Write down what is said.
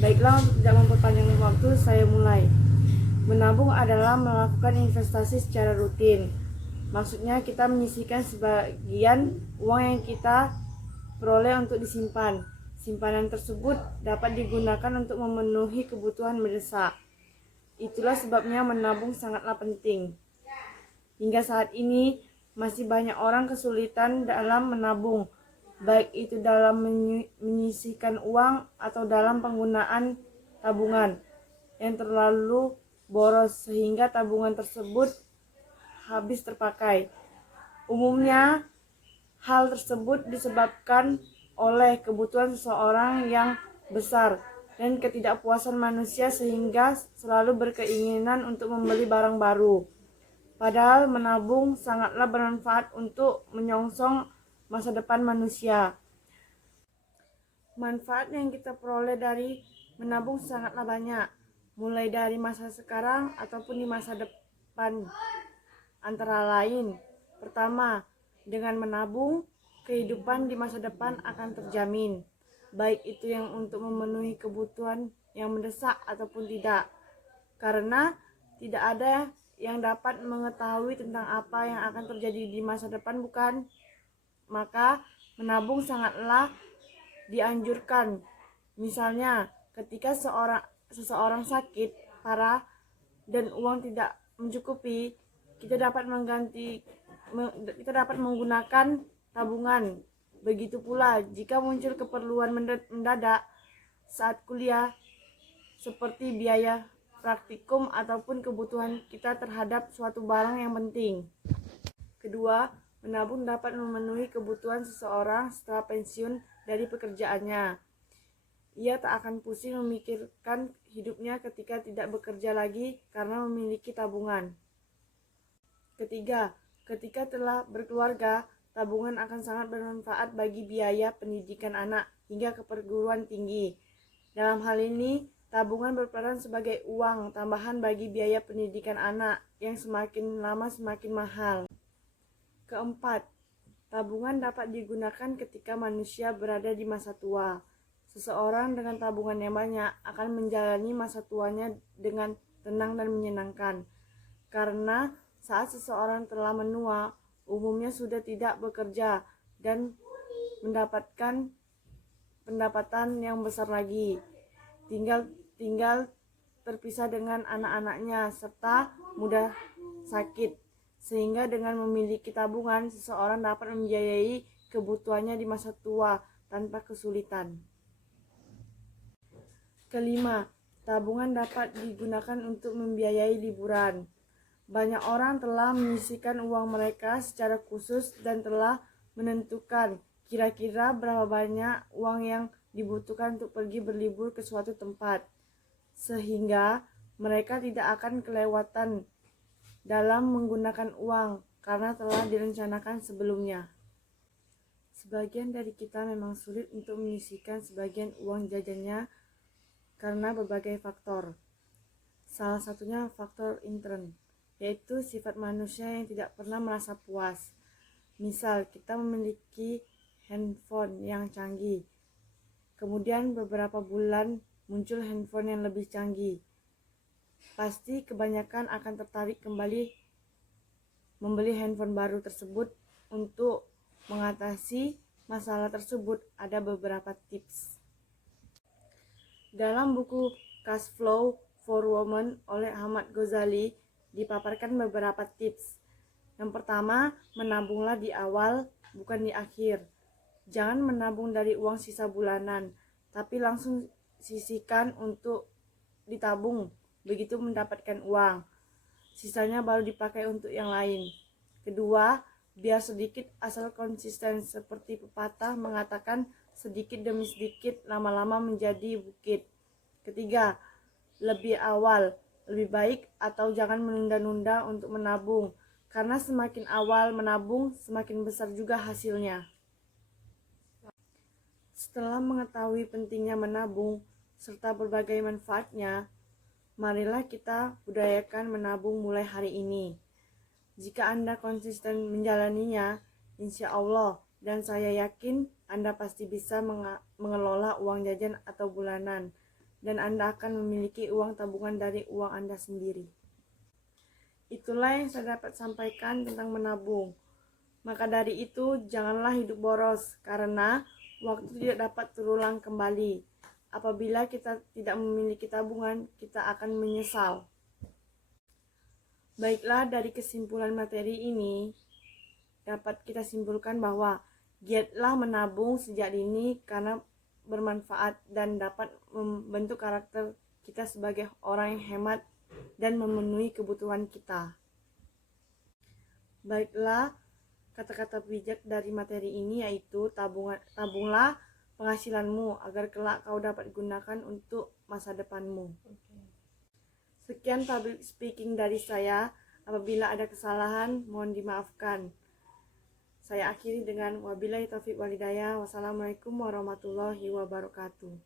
Baiklah, untuk tidak memperpanjang waktu, saya mulai. Menabung adalah melakukan investasi secara rutin. Maksudnya kita menyisihkan sebagian uang yang kita peroleh untuk disimpan. Simpanan tersebut dapat digunakan untuk memenuhi kebutuhan mendesak. Itulah sebabnya menabung sangatlah penting. Hingga saat ini masih banyak orang kesulitan dalam menabung, baik itu dalam menyisihkan uang atau dalam penggunaan tabungan yang terlalu boros sehingga tabungan tersebut habis terpakai. Umumnya hal tersebut disebabkan oleh kebutuhan seseorang yang besar dan ketidakpuasan manusia sehingga selalu berkeinginan untuk membeli barang baru. Padahal menabung sangatlah bermanfaat untuk menyongsong masa depan manusia. Manfaat yang kita peroleh dari menabung sangatlah banyak, mulai dari masa sekarang ataupun di masa depan. Antara lain, pertama, dengan menabung, kehidupan di masa depan akan terjamin, baik itu yang untuk memenuhi kebutuhan yang mendesak ataupun tidak. Karena tidak ada yang dapat mengetahui tentang apa yang akan terjadi di masa depan, bukan? Maka menabung sangatlah dianjurkan. Misalnya, ketika seseorang sakit parah dan uang tidak mencukupi, kita dapat menggunakan tabungan. Begitu pula jika muncul keperluan mendadak saat kuliah, seperti biaya praktikum ataupun kebutuhan kita terhadap suatu barang yang penting. Kedua, menabung dapat memenuhi kebutuhan seseorang setelah pensiun dari pekerjaannya. Ia tak akan pusing memikirkan hidupnya ketika tidak bekerja lagi karena memiliki tabungan. Ketiga, ketika telah berkeluarga, tabungan akan sangat bermanfaat bagi biaya pendidikan anak hingga ke perguruan tinggi. Dalam hal ini, tabungan berperan sebagai uang tambahan bagi biaya pendidikan anak yang semakin lama semakin mahal. Keempat, tabungan dapat digunakan ketika manusia berada di masa tua. Seseorang dengan tabungan yang banyak akan menjalani masa tuanya dengan tenang dan menyenangkan. Karena saat seseorang telah menua, umumnya sudah tidak bekerja dan mendapatkan pendapatan yang besar lagi. Tinggal terpisah dengan anak-anaknya serta mudah sakit. Sehingga dengan memiliki tabungan, seseorang dapat membiayai kebutuhannya di masa tua tanpa kesulitan. Kelima, tabungan dapat digunakan untuk membiayai liburan. Banyak orang telah menyisihkan uang mereka secara khusus dan telah menentukan kira-kira berapa banyak uang yang dibutuhkan untuk pergi berlibur ke suatu tempat, sehingga mereka tidak akan kelewatan dalam menggunakan uang karena telah direncanakan sebelumnya. Sebagian dari kita memang sulit untuk menyisihkan sebagian uang jajannya karena berbagai faktor. Salah satunya faktor intern, yaitu sifat manusia yang tidak pernah merasa puas. Misal, kita memiliki handphone yang canggih, kemudian beberapa bulan muncul handphone yang lebih canggih. Pasti kebanyakan akan tertarik kembali membeli handphone baru tersebut. Untuk mengatasi masalah tersebut, ada beberapa tips. Dalam buku Cash Flow for Women oleh Ahmad Ghazali dipaparkan beberapa tips. Yang pertama, menabunglah di awal, bukan di akhir. Jangan menabung dari uang sisa bulanan, tapi langsung sisihkan untuk ditabung. Begitu mendapatkan uang, sisanya baru dipakai untuk yang lain. Kedua, biar sedikit asal konsisten. Seperti pepatah mengatakan, sedikit demi sedikit lama-lama menjadi bukit. Ketiga, lebih awal lebih baik atau jangan menunda-nunda untuk menabung, karena semakin awal menabung semakin besar juga hasilnya. Setelah mengetahui pentingnya menabung serta berbagai manfaatnya, marilah kita budayakan menabung mulai hari ini. Jika Anda konsisten menjalaninya, insya Allah, dan saya yakin Anda pasti bisa mengelola uang jajan atau bulanan dan Anda akan memiliki uang tabungan dari uang Anda sendiri. Itulah yang saya dapat sampaikan tentang menabung. Maka dari itu, janganlah hidup boros, karena waktu tidak dapat terulang kembali. Apabila kita tidak memiliki tabungan, kita akan menyesal. Baiklah, dari kesimpulan materi ini, dapat kita simpulkan bahwa giatlah menabung sejak dini karena bermanfaat dan dapat membentuk karakter kita sebagai orang yang hemat dan memenuhi kebutuhan kita. Baiklah, kata-kata bijak dari materi ini yaitu tabunglah penghasilanmu agar kelak kau dapat gunakan untuk masa depanmu. Sekian public speaking dari saya. Apabila ada kesalahan, mohon dimaafkan. Saya akhiri dengan wabillahi taufiq walhidayah. Wassalamualaikum warahmatullahi wabarakatuh.